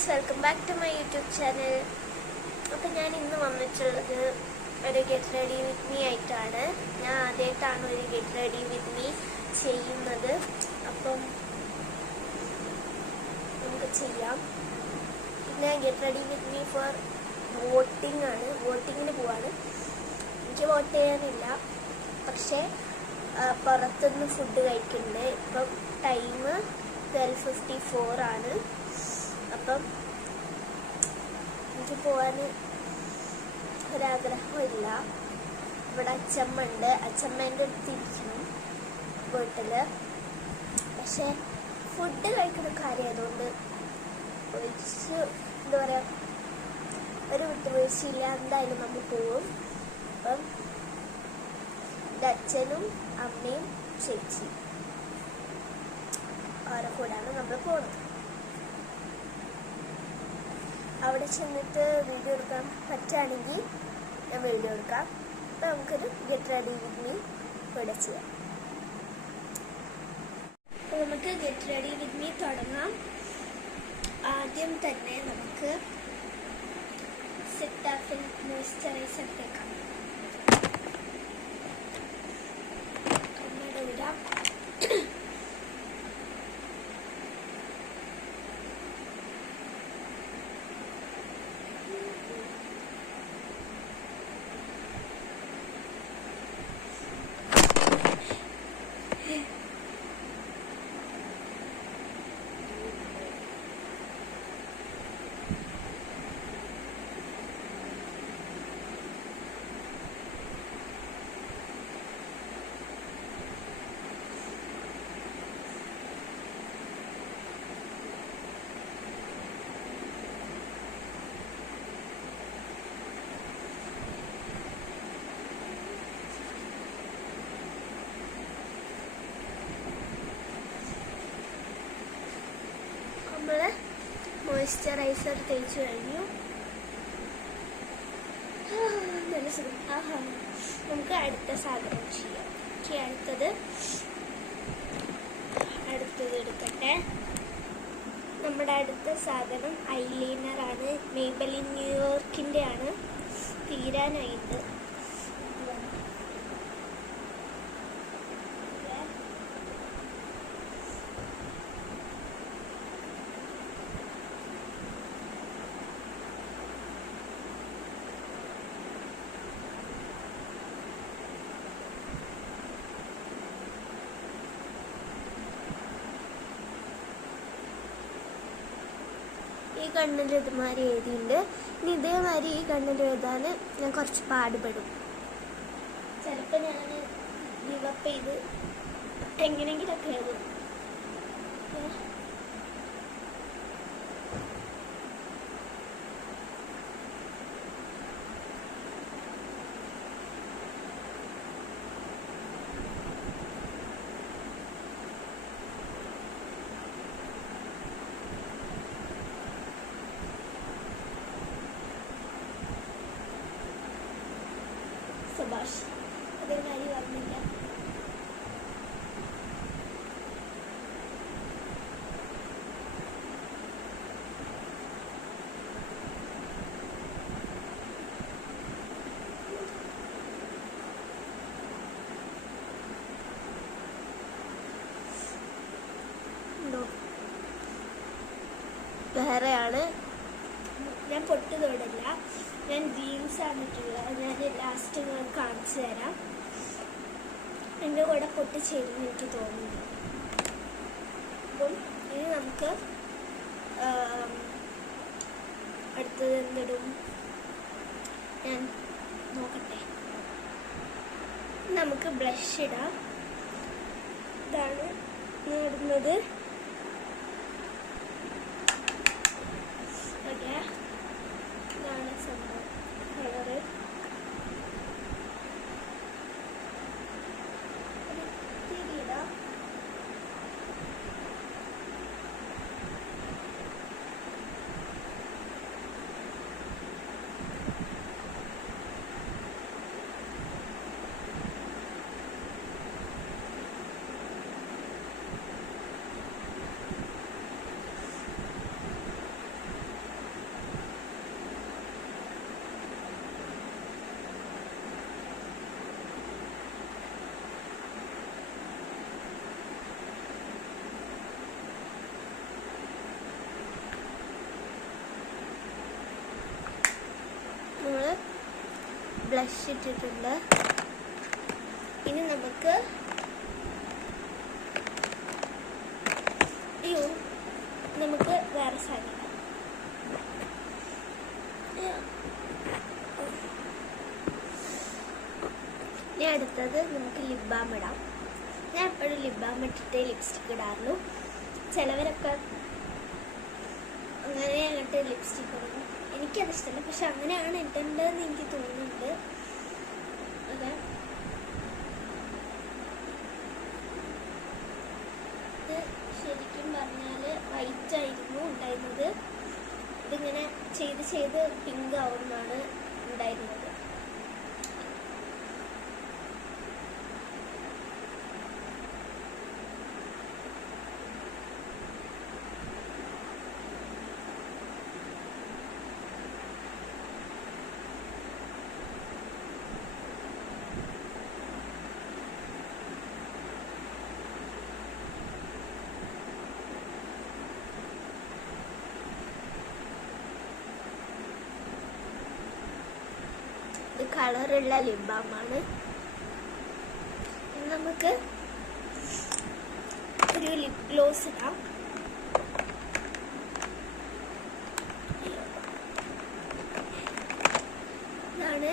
Guys, welcome back to my YouTube channel. അപ്പം ഞാൻ ഇന്ന് വന്നിട്ടുള്ളത് ഒരു ഗെറ്റ് റെഡി വിത്ത് മീ ആയിട്ടാണ്. ഞാൻ ആദ്യമായിട്ടാണ് ഒരു ഗെറ്റ് റെഡി വിത്ത് മീ ചെയ്യുന്നത്. അപ്പം നമുക്ക് ചെയ്യാം. പിന്നെ get ready with me for voting ആണ്. വോട്ടിങ്ങിന് പോവാണ്. എനിക്ക് വോട്ട് ചെയ്യാനില്ല, പക്ഷേ പുറത്തുനിന്ന് ഫുഡ് കഴിക്കുന്നുണ്ട്. ഇപ്പം ടൈം 12:54 ആണ്. അപ്പം എനിക്ക് പോകാൻ ഒരാഗ്രഹമില്ല. ഇവിടെ അച്ചമ്മ ഉണ്ട്. അച്ചമ്മേൻ്റെ അടുത്തിരിക്കണം വീട്ടിൽ. പക്ഷേ ഫുഡ് കഴിക്കുന്ന കാര്യമായതുകൊണ്ട് എന്താ പറയുക, ഒരു വിട്ടുവീഴ്ചയില്ല. എന്തായാലും നമ്മൾ പോവും. അപ്പം എൻ്റെ അച്ഛനും അമ്മയും ചേച്ചി അവരെ കൂടെയാണ് നമ്മൾ പോകുന്നത്. അവിടെ ചെന്നിട്ട് വീഡിയോ എടുക്കാൻ പറ്റുകയാണെങ്കിൽ ഞാൻ വീഡിയോ എടുക്കാം. അപ്പം നമുക്കൊരു ഗെറ്റ് റെഡി വിത്ത് മീ ഇവിടെ ചെയ്യാം. അപ്പോൾ നമുക്ക് ഗെറ്റ് റെഡി വിത്ത് മീ തുടങ്ങാം. ആദ്യം തന്നെ നമുക്ക് സെറ്റാഫിൽ മോയ്സ്ചറൈസർ തേക്കാം. കണ്ണട വിടാം. നമ്മൾ മോയ്സ്ചറൈസർ തേച്ച് കഴിഞ്ഞു. നല്ല സുഖം. നമുക്ക് അടുത്ത സാധനം ചെയ്യാം. അടുത്തത് എടുക്കട്ടെ. നമ്മുടെ അടുത്ത സാധനം ഐലൈനറാണ്. മേബലിൻ ന്യൂയോർക്കിൻ്റെ ആണ്. തീരാനായിട്ട് ഈ കണ്ണിൽ ഇതുമാതിരി എഴുതിയിട്ടുണ്ട്. ഇനി ഇതേമാതിരി ഈ കണ്ണിൽ എഴുതാൻ ഞാൻ കുറച്ച് പാടുപെടും. ചിലപ്പോൾ ഞാൻ ഗിവപ്പ് ചെയ്ത് എങ്ങനെയെങ്കിലൊക്കെ എഴുതും. സബാഷ്, അതേമാതിരി പറഞ്ഞില്ല. വേറെയാണ്. ഞാൻ പൊട്ട് തൊടില്ല. ഞാൻ ജീൻസ് ആണിട്ടുള്ളത്. ഞാൻ ലാസ്റ്റ് ഞാൻ കാണിച്ചു തരാം. എൻ്റെ കൂടെ പൊട്ട് ചേരുമെന്ന് എനിക്ക് തോന്നുന്നു. അപ്പം ഇനി നമുക്ക് അടുത്തത് എന്തിടും ഞാൻ നോക്കട്ടെ. നമുക്ക് ബ്ലഷ് ഇടാം. ഇതാണ് ഞാൻ ഇടുന്നത്. ഓക്കെ, ഇതാണ് സംഭവം. കളറ് തിരിയിടാം. ബ്ലഷ് ഇട്ടിട്ടുണ്ട്. ഇനി നമുക്ക് വേറെ സാധനം ഇനി അടുത്തത് നമുക്ക് ലിപ് ബാം ഇടാം. ഞാൻ എപ്പോഴും ലിപ് ബാം ഇട്ടിട്ട് ലിപ്സ്റ്റിക് ഇടാറുള്ളൂ. ചിലവരൊക്കെ അങ്ങനെ അങ്ങോട്ട് ലിപ്സ്റ്റിക് ഇടും. എനിക്കത് ഇഷ്ടമല്ല, പക്ഷെ അങ്ങനെയാണ് ഇടേണ്ടതെന്ന് എനിക്ക് തോന്നുന്നുണ്ട്. അതെ, ഇത് ശരിക്കും പറഞ്ഞാൽ വൈറ്റ് ആയിരുന്നു ഉണ്ടായിരുന്നത്. ഇതിങ്ങനെ ചെയ്ത് ചെയ്ത് പിങ്ക് ആവുന്നതാണ് ഉണ്ടായിരുന്നത്. കളറുള്ള ലിപ് ബാമാണ്. നമുക്ക് ഒരു ലിപ് ഗ്ലോസ് ഇടാം. ഇതാണ്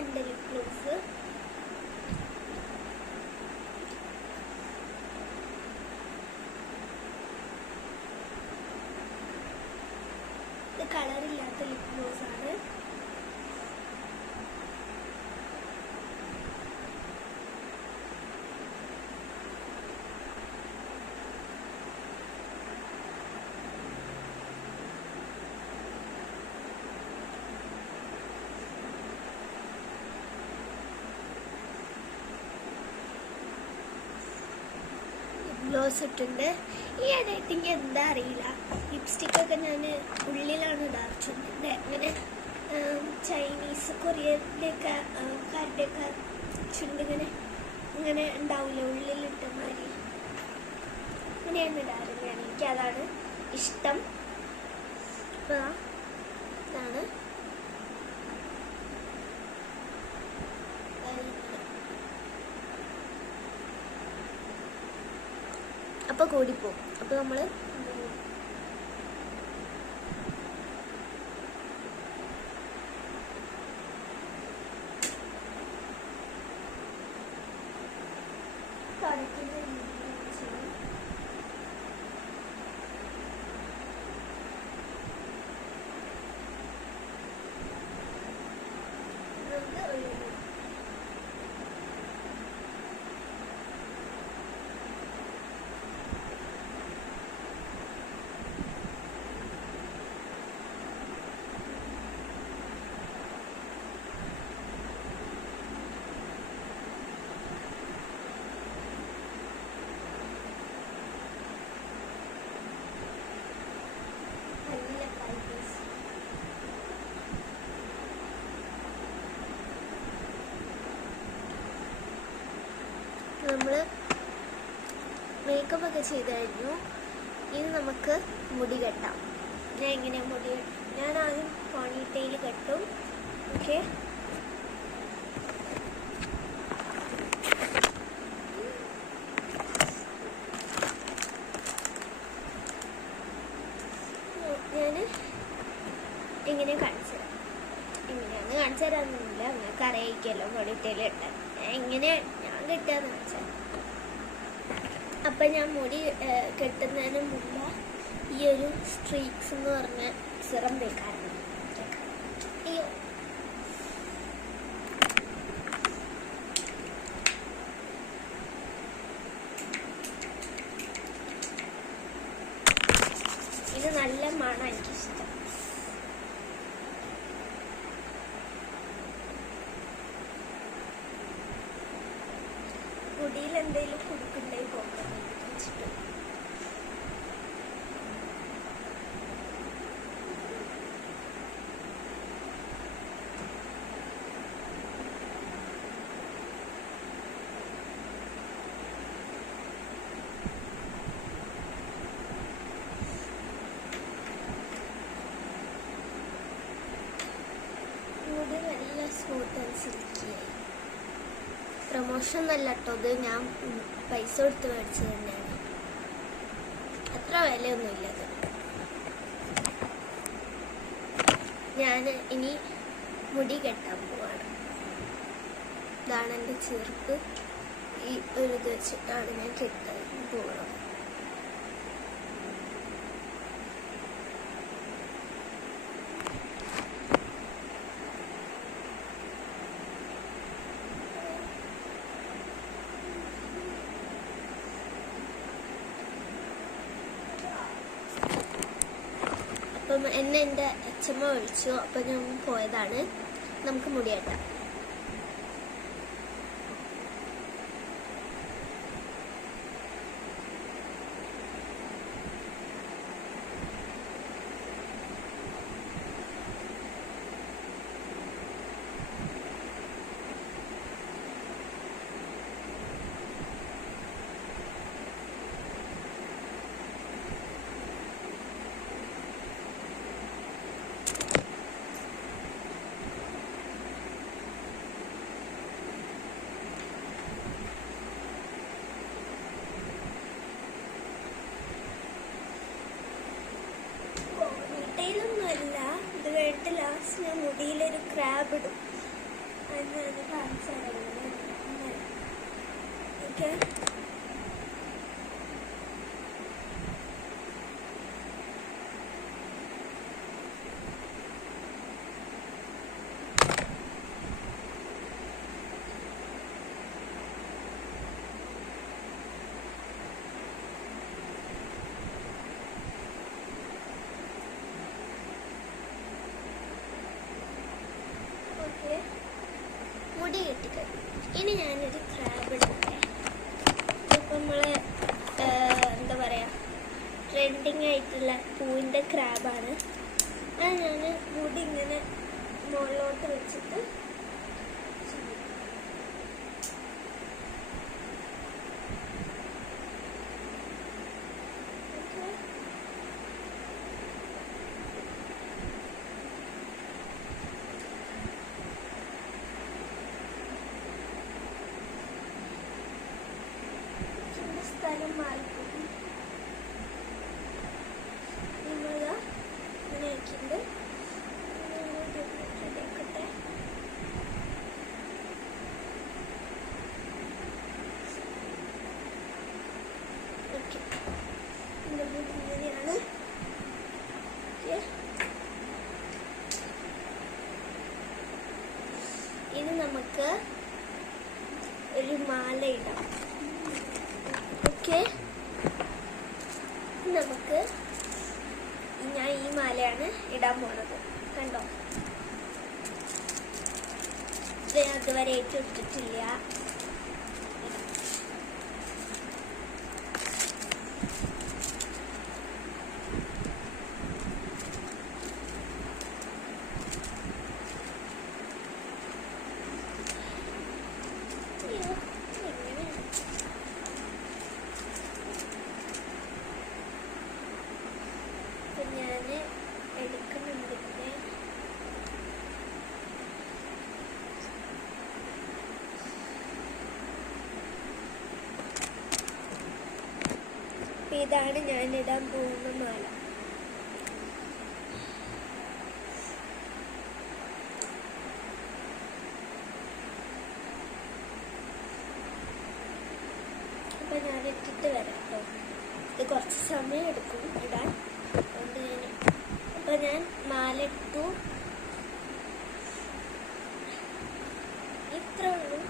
എൻ്റെ ലിപ് ഗ്ലോസ്. ഇത് കളറില്ലാത്ത ലിപ് ഗ്ലോസ് ആണ്. ഗ്ലോസ് ഇട്ടുണ്ട്. ഈ ഇടയിട്ട് എനിക്ക് എന്താ അറിയില്ല, ലിപ്സ്റ്റിക്കൊക്കെ ഞാൻ ഉള്ളിലാണ് ഇടാറുണ്ട്. അങ്ങനെ ചൈനീസ് കൊറിയറിൻ്റെയൊക്കെ കാരുടെയൊക്കെ ചുണ്ടിങ്ങനെ ഇങ്ങനെ ഉണ്ടാവില്ല, ഉള്ളിലിട്ട മാതിരി അങ്ങനെയാണ് ഇടാറ് ഞാൻ. എനിക്കതാണ് ഇഷ്ടം. അപ്പോൾ ഇതാണ് അപ്പോൾ കൂടിപ്പോവും. അപ്പോൾ നമ്മൾ മേക്കപ്പ് ഒക്കെ ചെയ്ത് കഴിഞ്ഞു. ഇനി നമുക്ക് മുടി കെട്ടാം. ഞാൻ എങ്ങനെയാണ് മുടി ഞാൻ ആദ്യം പോണിറ്റെയിൽ കെട്ടും. ഓക്കെ, ഞാൻ എങ്ങനെ കാണിച്ചു തരാം. എങ്ങനെയാന്ന് കാണിച്ചു തരാമെന്നില്ല, നിങ്ങൾക്ക് അറിയിക്കല്ലോ പോണിറ്റെയിൽ കെട്ടാൻ. എങ്ങനെയാണ് ഞാൻ കെട്ടാന്ന് വെച്ചാൽ, അപ്പം ഞാൻ മുടി കെട്ടുന്നതിന് മുമ്പ് ഈ ഒരു സ്ട്രീക്സ് എന്ന് പറഞ്ഞ സിറം തേക്കാറുണ്ട്. അയ്യോ, ഇത് നല്ല മണം എനിക്കിഷ്ടം. മുടിയിൽ എന്തെങ്കിലും കുടുക്കുണ്ടായി പോകാൻ വെച്ചിട്ട് മോശമൊന്നല്ല കേട്ടോ, ഇത് ഞാൻ പൈസ കൊടുത്ത് മേടിച്ചത് തന്നെയാണ്. അത്ര വിലയൊന്നുമില്ല ഇത്. ഞാൻ ഇനി മുടി കെട്ടാൻ പോവാണ്. ഇതാണ് എൻ്റെ ചെറുപ്പ്. ഈ ഒരു ഇത് വെച്ചിട്ടാണ് ഞാൻ കെട്ടാൻ പോകണം. അപ്പം എന്നെ എൻ്റെ അച്ഛമ്മ വിളിച്ചു. അപ്പം ഞാൻ പോയതാണ്. നമുക്ക് മുടി കെട്ടാം. ലാസ്റ്റ് ഞാൻ മുടിയിലൊരു ക്രാബ് ഇടും. അതിന് കാണിച്ചു തരാം. ഓക്കെ, മുടി കെട്ടിക്കഴിഞ്ഞു. ഇനി ഞാനൊരു ക്രാബ് ഇടട്ടെ. ഇപ്പം നമ്മളെ എന്താ പറയുക, ട്രെൻഡിങ് ആയിട്ടുള്ള പൂവിൻ്റെ ക്രാബാണ്. അത് ഞാൻ മുടി ഇങ്ങനെ മുകളിലോട്ട് വെച്ചിട്ട് സ്ഥലം മാറിപ്പോയി. നിങ്ങൾ ഇങ്ങനെ ആക്കിയിട്ട് റെഡിയാക്കട്ടെ. ഓക്കെ, എൻ്റെ മുടി ഇങ്ങനെയാണ്. ഓക്കെ, ഇനി നമുക്ക് ഒരു മാല ഇടാം. ഓക്കെ, നമുക്ക് ഞാൻ ഈ മാലയാണ് ഇടാൻ പോണത്. കണ്ടോ, ഇത് ഞാൻ അതുവരെ ഇട്ടിട്ടില്ല. ഞാൻ എടുക്കുന്നുണ്ട്. ഇതാണ് ഞാൻ ഇടാൻ പോകുന്ന മാല. അപ്പൊ ഞാൻ ഇട്ടിട്ട് വരാം കേട്ടോ. ഇത് കുറച്ച് സമയം എടുക്കും ഇടാൻ. അപ്പൊ ഞാൻ മാല ഇട്ടു. ഇത്ര ഉള്ളൂ,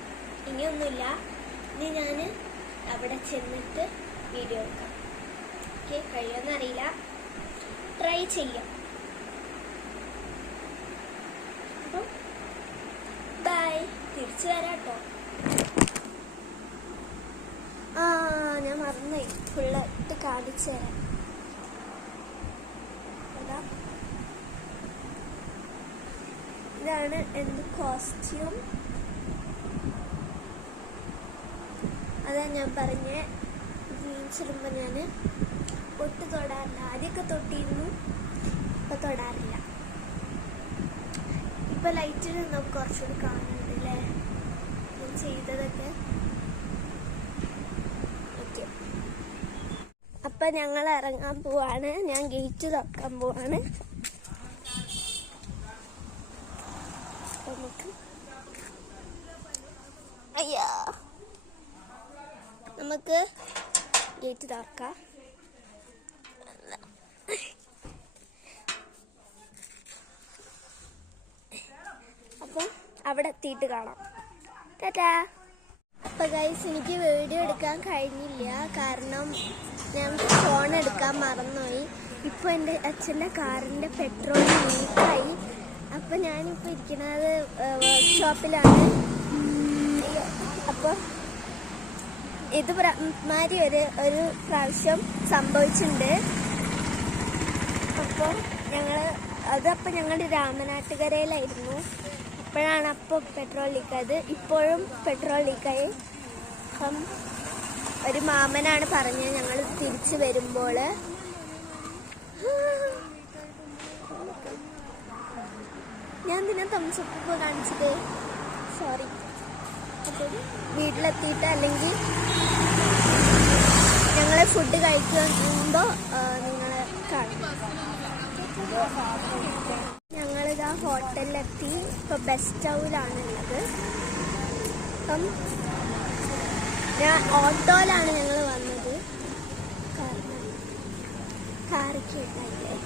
ഇനിയൊന്നുമില്ല. ഇനി ഞാൻ അവിടെ ചെന്നിട്ട് വീഡിയോ എടുക്കാം. ഓക്കെ, കഴിയുമെന്നറിയില്ല, ട്രൈ ചെയ്യാം. അപ്പം ബൈ, തിരിച്ചു വരാം കേട്ടോ. ഞാൻ മറന്നുപോയി, ഫുള്ള് ഇട്ട് കാണിച്ചു തരാം. ഇതാണ് എൻ്റെ കോസ്റ്റ്യൂം. അതാ ഞാൻ പറഞ്ഞ ജീൻസ് ഇടുമ്പോൾ ഞാൻ ഒട്ട് തൊടാറില്ല. ആദ്യമൊക്കെ തൊട്ടിരുന്നു, ഇപ്പം തൊടാറില്ല. ഇപ്പം ലൈറ്റിൽ നമുക്ക് കുറച്ചുകൂടി കാണുന്നുണ്ട് അല്ലേ? ചെയ്തതൊക്കെ. ഓക്കെ, അപ്പൊ ഞങ്ങൾ ഇറങ്ങാൻ പോവാണ്. ഞാൻ ഗേറ്റ് തുറക്കാൻ പോവാണ്. നമുക്ക് ഗേറ്റ് തുറക്കാം. അപ്പം അവിടെ എത്തിയിട്ട് കാണാം. ടാറ്റാ. അപ്പൊ ഗൈസ്, എനിക്ക് വീഡിയോ എടുക്കാൻ കഴിഞ്ഞില്ല, കാരണം ഞാൻ ഫോൺ എടുക്കാൻ മറന്നുപോയി. ഇപ്പൊ എൻ്റെ അച്ഛൻ്റെ കാറിൻ്റെ പെട്രോൾ ലീക്കായി. അപ്പൊ ഞാനിപ്പോൾ ഇരിക്കുന്നത് വർക്ക്ഷോപ്പിലാണ്. അപ്പോൾ ഇത് മാതിരി ഒരു പ്രാവശ്യം സംഭവിച്ചിട്ടുണ്ട്. അപ്പോൾ അതപ്പോൾ ഞങ്ങൾ രാമനാട്ടുകരയിലായിരുന്നു. അപ്പോഴാണ് പെട്രോൾ ലീക്കായത്. ഇപ്പോഴും പെട്രോൾ ലീക്കായി. അപ്പം ഒരു മാമനാണ് പറഞ്ഞത് ഞങ്ങൾ തിരിച്ചു വരുമ്പോൾ. ഞാൻ പിന്നെ തംസപ്പ് കാണിച്ചത്, സോറി. അപ്പം വീട്ടിലെത്തിയിട്ട് അല്ലെങ്കിൽ ഞങ്ങളെ ഫുഡ് കഴിക്കുമ്പോൾ നിങ്ങളെ കാണും. ഞങ്ങളിതാ ഹോട്ടലിലെത്തി. ഇപ്പോൾ ബെസ്റ്റൗവിലാണുള്ളത്. അപ്പം ഓട്ടോയിലാണ് ഞങ്ങൾ വന്നത്, കാരണം കാറൊക്കെ ഉണ്ടായില്ലേ.